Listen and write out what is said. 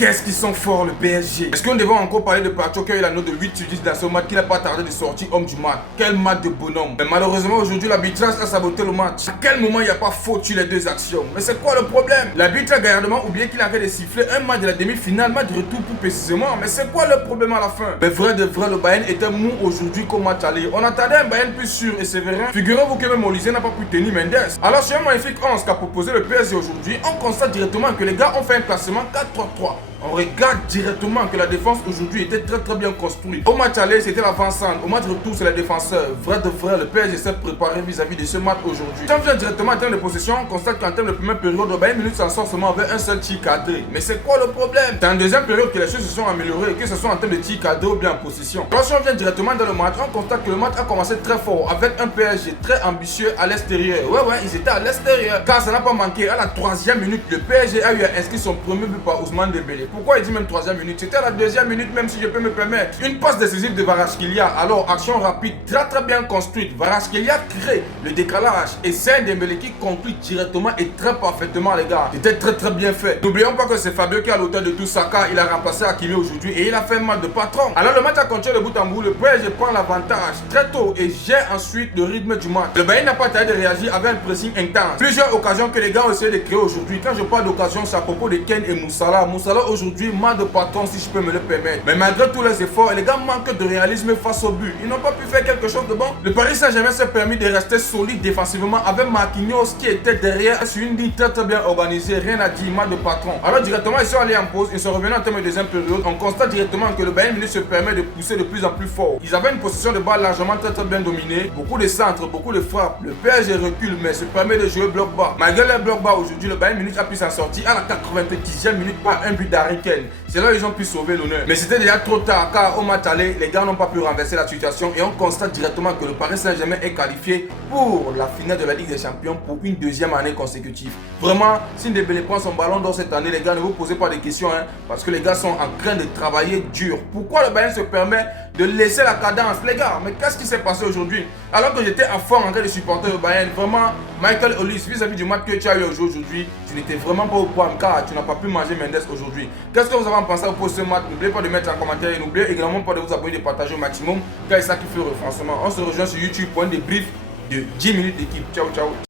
qu'est-ce qu'ils sont forts le PSG. Est-ce qu'on devait encore parler de Pacho qui a eu la note de 8 sur 10 dans ce match, qui n'a pas tardé de sortir homme du match? Quel match de bonhomme. Mais malheureusement aujourd'hui l'arbitrage a saboté le match. À quel moment il n'y a pas faute sur les deux actions? Mais c'est quoi le problème? L'arbitre a gaillardement oublié qu'il avait de siffler un match de la demi-finale, match de retour plus précisément. Mais c'est quoi le problème à la fin? Mais vrai de vrai, le Bayern était mou aujourd'hui comme match aller. On attendait un Bayern plus sûr et sévérin. Figurez-vous que même Olysée n'a pas pu tenir Mendes. Alors sur un magnifique 11 qu'a proposé le PSG aujourd'hui, on constate directement que les gars ont fait un classement 4-3-3. On regarde directement que la défense aujourd'hui était très bien construite. Au match aller, c'était l'avant-centre. Au match retour, c'est les défenseurs. Vrai de vrai, le PSG s'est préparé vis-à-vis de ce match aujourd'hui. Si on vient directement en termes de possession, on constate qu'en termes de première période, le Bayern Munich s'en sort seulement avec un seul tir cadré. Mais c'est quoi le problème? C'est en deuxième période que les choses se sont améliorées, que ce soit en termes de tir cadré ou bien en possession. Lorsqu'on vient directement dans le match, on constate que le match a commencé très fort, avec un PSG très ambitieux à l'extérieur. Ouais, ils étaient à l'extérieur. Car ça n'a pas manqué. À la 3e minute, le PSG a eu à inscrire son premier but par Ousmane Dembélé. Pourquoi il dit même 3e minute? C'était à la 2e minute, même si je peux me permettre. Une passe décisive de Kvaratskhelia. Alors, action rapide, très bien construite. Kvaratskhelia crée le décalage et c'est Dembélé qui conclut directement et très parfaitement, les gars. C'était très bien fait. N'oublions pas que c'est Fabio qui a l'auteur de tout ça, car il a remplacé Hakimi aujourd'hui et il a fait un match de patron. Alors, le match a continué de bout en bout. Le PSG prend l'avantage très tôt et gère ensuite le rythme du match. Le Bayern n'a pas tardé de réagir avec un pressing intense. Plusieurs occasions que les gars ont essayé de créer aujourd'hui. Quand je parle d'occasion, c'est à propos de Ken et Moussala. Moussala aujourd'hui, mal de patron si je peux me le permettre. Mais malgré tous les efforts, les gars manquent de réalisme face au but. Ils n'ont pas pu faire quelque chose de bon. Le Paris Saint-Germain s'est permis de rester solide défensivement avec Marquinhos qui était derrière sur une ligne très bien organisée. Rien à dire, mal de patron. Alors directement, ils sont allés en pause. Ils sont revenus en termes de deuxième période. On constate directement que le Bayern Munich se permet de pousser de plus en plus fort. Ils avaient une possession de balle largement très bien dominée. Beaucoup de centres, beaucoup de frappes. Le PSG recule mais se permet de jouer bloc bas. Malgré le bloc bas aujourd'hui, le Bayern Munich a pu s'en sortir à la 90e minute par un but d'Harry Kane. C'est là où ils ont pu sauver l'honneur. Mais c'était déjà trop tard car au match aller, les gars n'ont pas pu renverser la situation et on constate directement que le Paris Saint-Germain est qualifié pour la finale de la Ligue des Champions pour une deuxième année consécutive. Vraiment, si Dembélé prend son ballon d'or cette année, les gars, ne vous posez pas de questions parce que les gars sont en train de travailler dur. Pourquoi le Bayern se permet de laisser la cadence? Les gars, mais qu'est-ce qui s'est passé aujourd'hui? Alors que j'étais à fond en train de supporter le Bayern, vraiment, Michael Olise, vis-à-vis du match que tu as eu aujourd'hui, tu n'étais vraiment pas au point car tu n'as pas pu manger Mendes aujourd'hui. Qu'est-ce que vous avez pensé pour ce match? N'oubliez pas de mettre en commentaire et n'oubliez également pas de vous abonner et de partager au maximum car c'est ça qui fait le référencement. On se rejoint sur YouTube pour un débrief de 10 minutes d'équipe. Ciao.